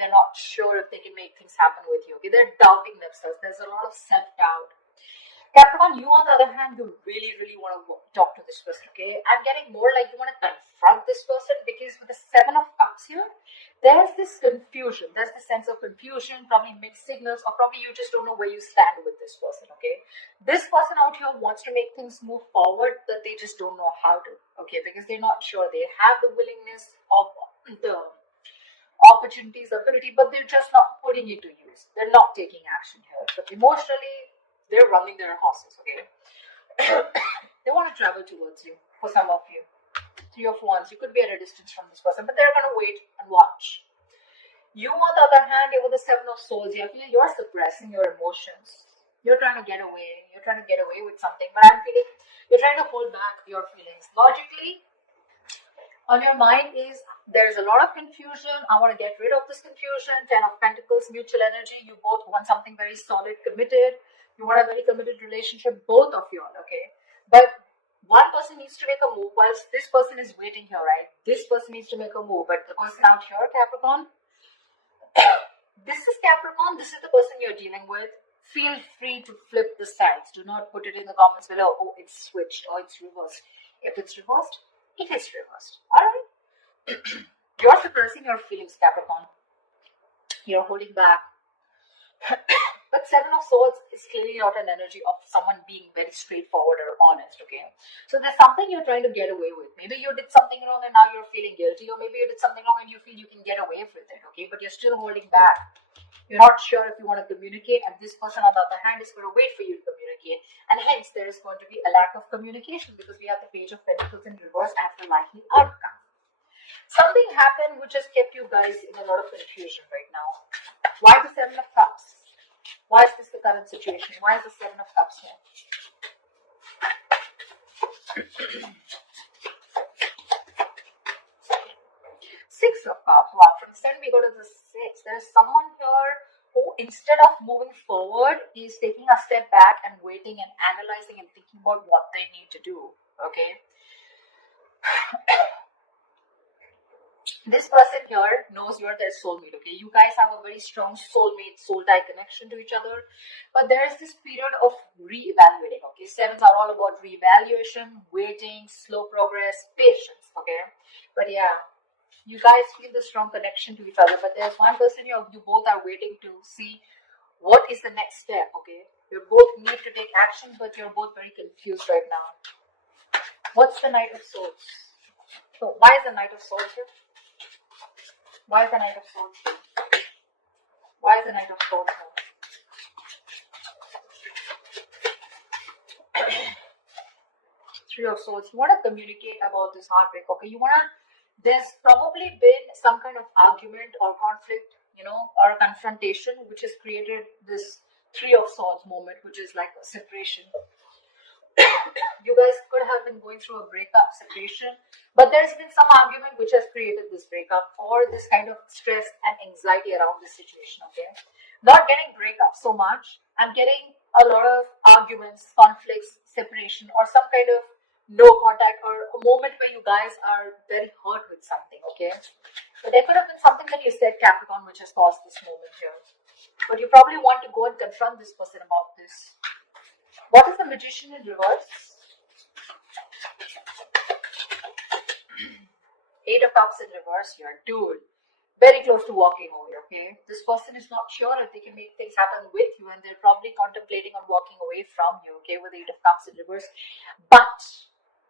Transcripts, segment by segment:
they're not sure if they can make things happen with you. Okay, they're doubting themselves. There's a lot of self-doubt. Capricorn, you on the other hand, you really want to talk to this person, okay? I'm getting more like you want to confront this person, because with the Seven of Cups here, there's this confusion. There's this sense of confusion, probably mixed signals, or probably you just don't know where you stand with this person, okay? This person out here wants to make things move forward, but they just don't know how to, okay? Because they're not sure. They have the willingness of the opportunities, ability, but they're just not putting it to use. They're not taking action here. So emotionally, they're running their horses, okay? They want to travel towards you, for some of you. Three of Wands, you could be at a distance from this person, but they're going to wait and watch. You, on the other hand, you're with the Seven of Swords. You're suppressing your emotions. You're trying to get away. You're trying to get away with something, but I'm feeling you're trying to hold back your feelings. Logically, on your mind is there's a lot of confusion. I want to get rid of this confusion. Ten of Pentacles, mutual energy. You both want something very solid, committed. You want a very committed relationship, both of you all, okay? But one person needs to make a move whilst this person is waiting here, right? This person needs to make a move, but the person out here, Capricorn, this is Capricorn, this is the person you're dealing with. Feel free to flip the sides. Do not put it in the comments below, oh, it's switched or it's reversed. If it's reversed, it is reversed, all right? You're suppressing your feelings, Capricorn. You're holding back. But Seven of Swords is clearly not an energy of someone being very straightforward or honest, okay? So there's something you're trying to get away with. Maybe you did something wrong and now you're feeling guilty, or maybe you did something wrong and you feel you can get away with it, okay? But you're still holding back. You're not sure if you want to communicate, and this person on the other hand is going to wait for you to communicate, and hence there is going to be a lack of communication because we have the Page of Pentacles in reverse as the likely outcome. Something happened which has kept you guys in a lot of confusion right now. Why the Seven of Cups? Why is this the current situation? Why is the Seven of Cups here? Six of Cups. Wow, from 7 we go to the 6. There is someone here who, instead of moving forward, is taking a step back and waiting and analyzing and thinking about what they need to do. Okay? This person here knows you're their soulmate, okay? You guys have a very strong soulmate, soul tie connection to each other. But there's this period of re-evaluating, okay? Sevens are all about re-evaluation, waiting, slow progress, patience, okay? But yeah, you guys feel the strong connection to each other. But there's one person you both are waiting to see what is the next step, okay? You both need to take action, but you're both very confused right now. What's the Knight of Swords? So why is the Knight of Swords here? Why is the Knight of Swords here? Why is the Knight of Swords here? Three of Swords. You want to communicate about this heartbreak, okay? There's probably been some kind of argument or conflict, you know, or confrontation which has created this Three of Swords moment, which is like a separation. You guys could have been going through a breakup, separation, but there's been some argument which has created this breakup or this kind of stress and anxiety around this situation, okay? Not getting breakup so much. I'm getting a lot of arguments, conflicts, separation, or some kind of no contact, or a moment where you guys are very hurt with something, okay? But there could have been something that you said, Capricorn, which has caused this moment here. But you probably want to go and confront this person about this. What is the Magician in reverse? Eight of Cups in reverse here. Dude, very close to walking away, okay? This person is not sure if they can make things happen with you, and they're probably contemplating on walking away from you, okay, with the Eight of Cups in reverse. But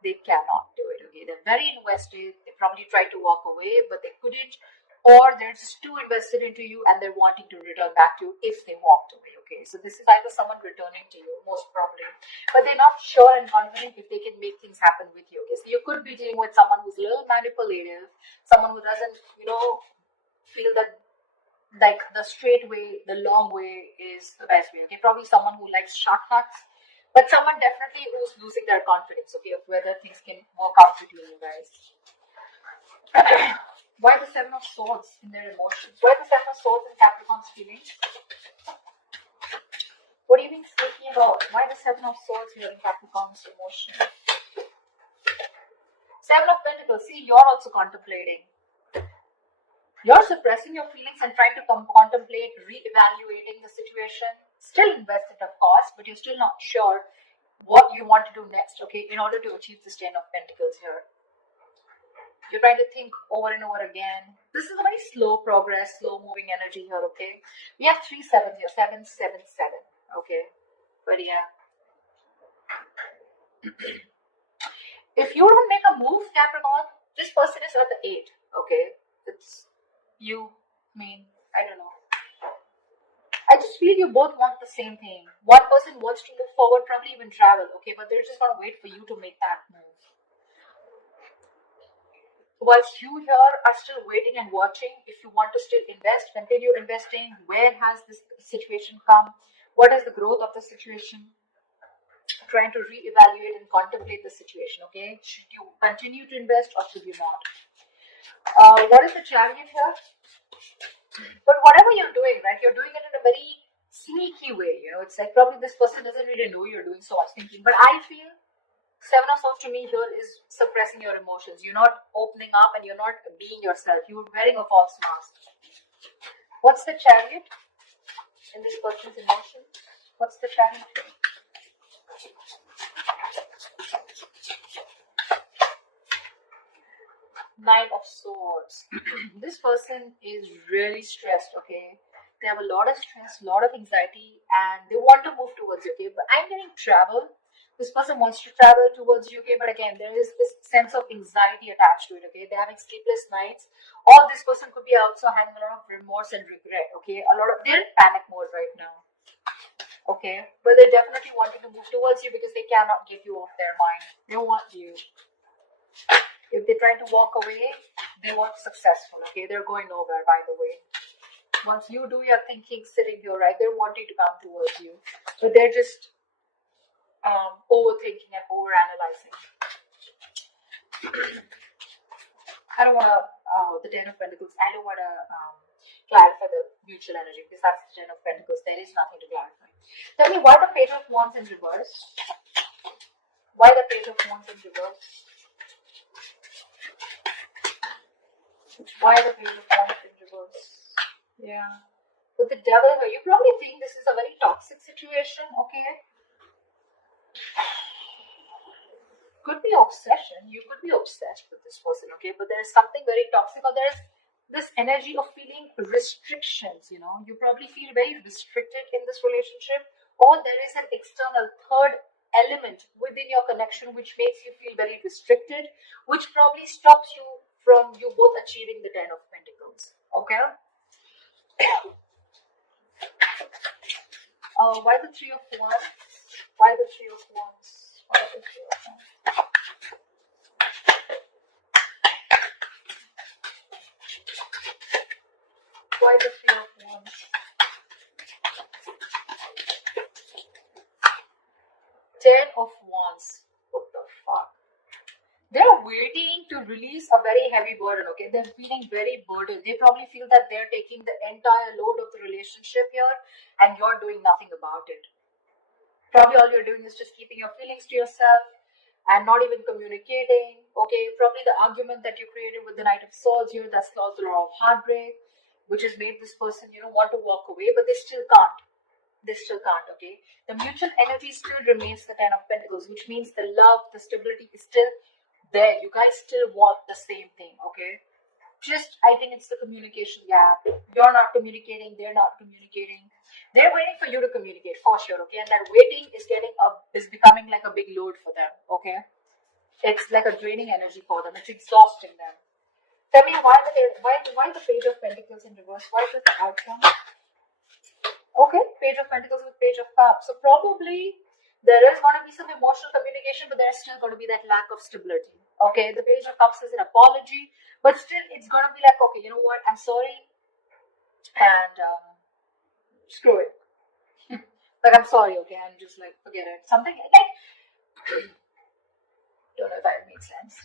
they cannot do it, okay? They're very invested. They probably tried to walk away, but they couldn't. Or they're just too invested into you and they're wanting to return back to you if they walked away, okay? So this is either someone returning to you, most probably, but they're not sure and confident if they can make things happen with you, okay? So you could be dealing with someone who's a little manipulative, someone who doesn't, you know, feel that like the straight way, the long way is the best way, okay? Probably someone who likes shortcuts, but someone definitely who's losing their confidence, okay, of whether things can work out between you guys. Why the Seven of Swords in their emotions? Why the Seven of Swords in Capricorn's feelings? What do you mean speaking about? Why the Seven of Swords here in Capricorn's emotions? Seven of Pentacles. See, you're also contemplating. You're suppressing your feelings and trying to contemplate, re-evaluating the situation. Still invested, of course, but you're still not sure what you want to do next, okay, in order to achieve this Ten of Pentacles here. You're trying to think over and over again. This is a very slow progress, slow moving energy here, okay? We have 3 sevens here, 777, okay? But yeah. If you don't make a move, Capricorn, this person is at the 8, okay? It's you, me, I don't know. I just feel you both want the same thing. One person wants to move forward, probably even travel, okay? But they're just gonna wait for you to make that move. Whilst you here are still waiting and watching, if you want to still invest, continue investing. Where has this situation come? What is the growth of the situation? Trying to reevaluate and contemplate the situation, okay? Should you continue to invest or should you not? What is the Chariot here? But whatever you're doing, right, you're doing it in a very sneaky way, you know. It's like probably this person doesn't really know you're doing so much thinking. But I feel Seven of Swords to me here is suppressing your emotions. You're not opening up and you're not being yourself. You're wearing a false mask. What's the Chariot in this person's emotions? What's the Chariot? Knight of Swords. This person is really stressed, okay? They have a lot of stress, a lot of anxiety, and they want to move towards you, okay? But I'm getting travel. This person wants to travel towards you, okay? But again, there is this sense of anxiety attached to it, okay? They're having sleepless nights. Or this person could be also having a lot of remorse and regret, okay? They're in panic mode right now, okay? But they're definitely wanting to move towards you because they cannot get you off their mind. They want you. If they try to walk away, they weren't successful, okay? They're going nowhere, by the way. Once you do your thinking, sitting here, right, they're wanting to come towards you. But they're just overthinking and overanalyzing. I don't want to, the Ten of Pentacles, I don't want to clarify the mutual energy because that's the Ten of Pentacles. There is nothing to clarify. Tell me, why the Page of Wands in reverse? Why the Page of Wands in reverse? Why the Page of Wands in reverse? Yeah. With the Devil here, you probably think this is a very toxic situation, okay? Could be obsession. You could be obsessed with this person, okay? But there is something very toxic, or there is this energy of feeling restrictions, you know? You probably feel very restricted in this relationship, or there is an external third element within your connection which makes you feel very restricted, which probably stops you from you both achieving the Ten of Pentacles, okay? Why the Three of Wands? Why the Three of Wands? Why the Three of Wands? Why the Three of Wands? Ten of Wands. What the fuck? They're waiting to release a very heavy burden, okay? They're feeling very burdened. They probably feel that they're taking the entire load of the relationship here and you're doing nothing about it. Probably all you're doing is just keeping your feelings to yourself and not even communicating, okay? Probably the argument that you created with the Knight of Swords here, that's caused a lot of heartbreak, which has made this person, you know, want to walk away, but they still can't. They still can't, okay? The mutual energy still remains the Ten of Pentacles, which means the love, the stability is still there. You guys still want the same thing, okay? Just, I think it's the communication gap. You're not communicating, they're not communicating. They're waiting for you to communicate, for sure, okay? And that waiting is becoming like a big load for them, okay? It's like a draining energy for them. It's exhausting them. Tell me why the Page of Pentacles in reverse? Why is it the outcome? Okay, Page of Pentacles with Page of Cups. So probably there is going to be some emotional communication, but there's still going to be that lack of stability. Okay, the Page of Cups is an apology, but still it's going to be like, okay, you know what, I'm sorry, and screw it. Like, I'm sorry, okay, and just like, forget it. Something like, don't know if that makes sense.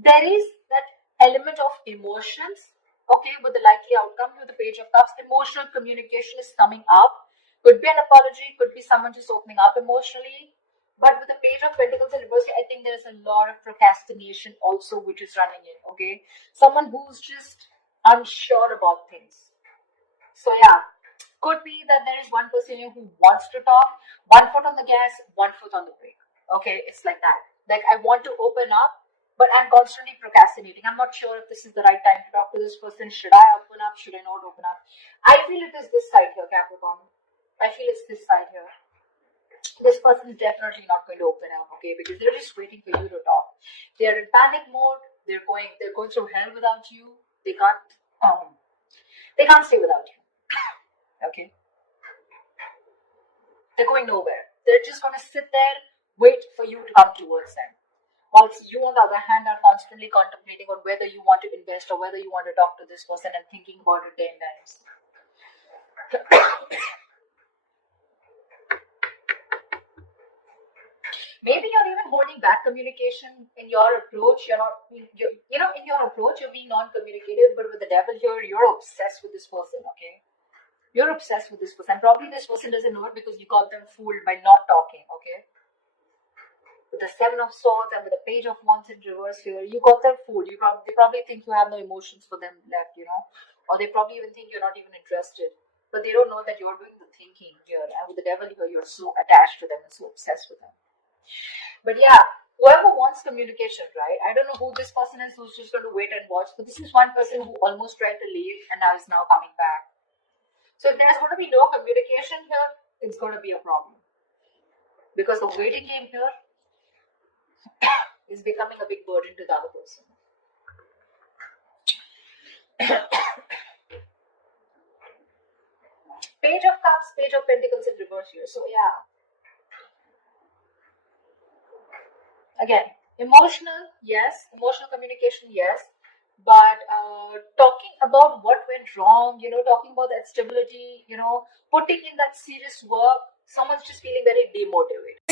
There is that element of emotions, okay, with the likely outcome with the Page of Cups. Emotional communication is coming up. Could be an apology, could be someone just opening up emotionally. But with the Page of Pentacles in reverse, I think there's a lot of procrastination also which is running in, okay? Someone who's just unsure about things. So yeah, could be that there is one person here who wants to talk, one foot on the gas, one foot on the brake. Okay, it's like that. Like, I want to open up, but I'm constantly procrastinating. I'm not sure if this is the right time to talk to this person. Should I open up? Should I not open up? I feel it is this side here, Capricorn. I feel it's this side here. This person is definitely not going to open up, okay? Because they're just waiting for you to talk. They're in panic mode. They're going through hell without you. They can't stay without you. Okay? They're going nowhere. They're just going to sit there, wait for you to come towards them. Whilst you, on the other hand, are constantly contemplating on whether you want to invest or whether you want to talk to this person and thinking about it 10 times. Maybe you're even holding back communication in your approach. You're not, in your approach, you're being non-communicative, but with the devil here, you're obsessed with this person, okay? You're obsessed with this person. Probably this person doesn't know it because you got them fooled by not talking, okay? With the Seven of Swords and with the Page of Wands in reverse here, you got them fooled. They probably think you have no emotions for them left, or they probably even think you're not even interested. But they don't know that you're doing the thinking here. And with the devil here, you're so attached to them and so obsessed with them. But yeah, whoever wants communication, right? I don't know who this person is who's just going to wait and watch. But this is one person who almost tried to leave and now is now coming back. So if there's going to be no communication here, it's going to be a problem. Because the waiting game here is becoming a big burden to the other person. Page of Cups, Page of Pentacles in reverse here. So yeah. Again, emotional, yes. Emotional communication, yes. But talking about what went wrong, talking about that stability, putting in that serious work, someone's just feeling very demotivated.